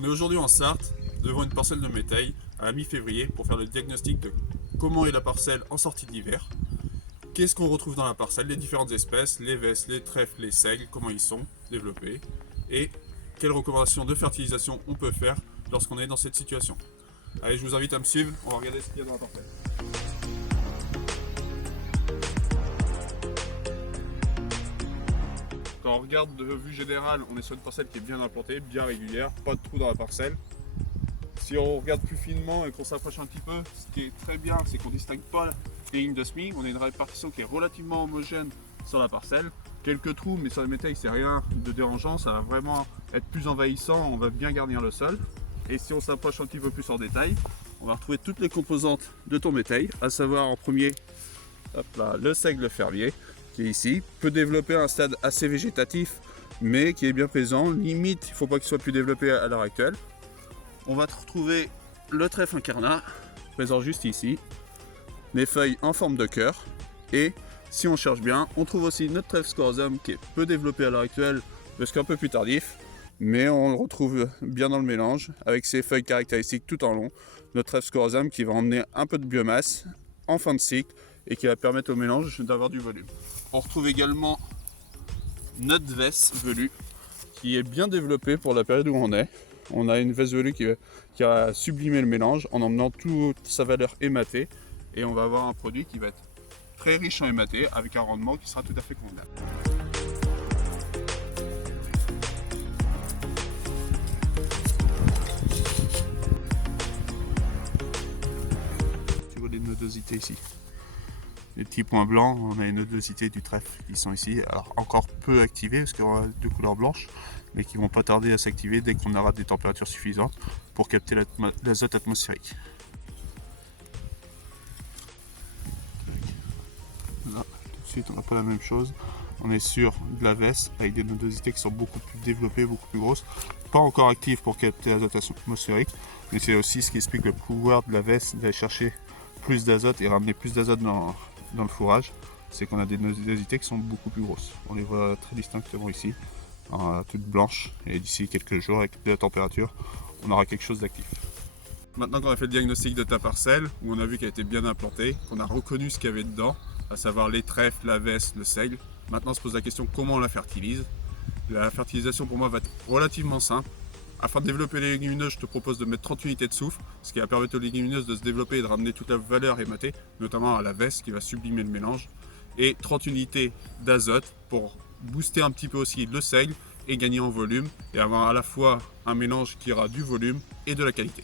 On est aujourd'hui en Sarthe, devant une parcelle de métail, à la mi-février, pour faire le diagnostic de comment est la parcelle en sortie d'hiver, qu'est-ce qu'on retrouve dans la parcelle, les différentes espèces, les vesses, les trèfles, les seigles, comment ils sont développés, et quelles recommandations de fertilisation on peut faire lorsqu'on est dans cette situation. Allez, je vous invite à me suivre, on va regarder ce qu'il y a dans la parcelle. Quand on regarde de vue générale, on est sur une parcelle qui est bien implantée, bien régulière, pas de trous dans la parcelle. Si on regarde plus finement et qu'on s'approche un petit peu, ce qui est très bien, c'est qu'on ne distingue pas les lignes de semis. On a une répartition qui est relativement homogène sur la parcelle. Quelques trous, mais sur le métail, c'est rien de dérangeant. Ça va vraiment être plus envahissant. On va bien garnir le sol. Et si on s'approche un petit peu plus en détail, on va retrouver toutes les composantes de ton métail, à savoir en premier, hop là, le seigle fermier, qui est ici, peut développer un stade assez végétatif, mais qui est bien présent. Limite, il ne faut pas qu'il soit plus développé à l'heure actuelle. On va retrouver le trèfle incarnat, présent juste ici, les feuilles en forme de cœur, et si on cherche bien, on trouve aussi notre trèfle scorzum qui est peu développé à l'heure actuelle, parce qu'un peu plus tardif, mais on le retrouve bien dans le mélange, avec ses feuilles caractéristiques tout en long, notre trèfle scorzum qui va emmener un peu de biomasse en fin de cycle, et qui va permettre au mélange d'avoir du volume. On retrouve également notre vesse velue, qui est bien développée pour la période où on est. On a une veste velue qui a sublimé le mélange en emmenant toute sa valeur hématée, et on va avoir un produit qui va être très riche en hématée avec un rendement qui sera tout à fait convenable. Tu vois les nodosités ici. Les petits points blancs, on a les nodosités du trèfle qui sont ici, alors encore peu activées parce qu'on a de couleur blanche, mais qui vont pas tarder à s'activer dès qu'on aura des températures suffisantes pour capter l'azote atmosphérique. Là, tout de suite, on n'a pas la même chose. On est sur de la veste avec des nodosités qui sont beaucoup plus développées, beaucoup plus grosses, pas encore actives pour capter l'azote atmosphérique, mais c'est aussi ce qui explique le pouvoir de la veste d'aller chercher plus d'azote et ramener plus d'azote dans le fourrage, c'est qu'on a des nodosités qui sont beaucoup plus grosses. On les voit très distinctement ici, toutes blanches, et d'ici quelques jours avec de la température, on aura quelque chose d'actif. Maintenant qu'on a fait le diagnostic de ta parcelle, où on a vu qu'elle était bien implantée, qu'on a reconnu ce qu'il y avait dedans, à savoir les trèfles, la veste, le seigle, maintenant on se pose la question comment on la fertilise. La fertilisation pour moi va être relativement simple. Afin de développer les légumineuses, je te propose de mettre 30 unités de soufre, ce qui va permettre aux légumineuses de se développer et de ramener toute la valeur hématée, notamment à la veste qui va sublimer le mélange, et 30 unités d'azote pour booster un petit peu aussi le seigle et gagner en volume, et avoir à la fois un mélange qui aura du volume et de la qualité.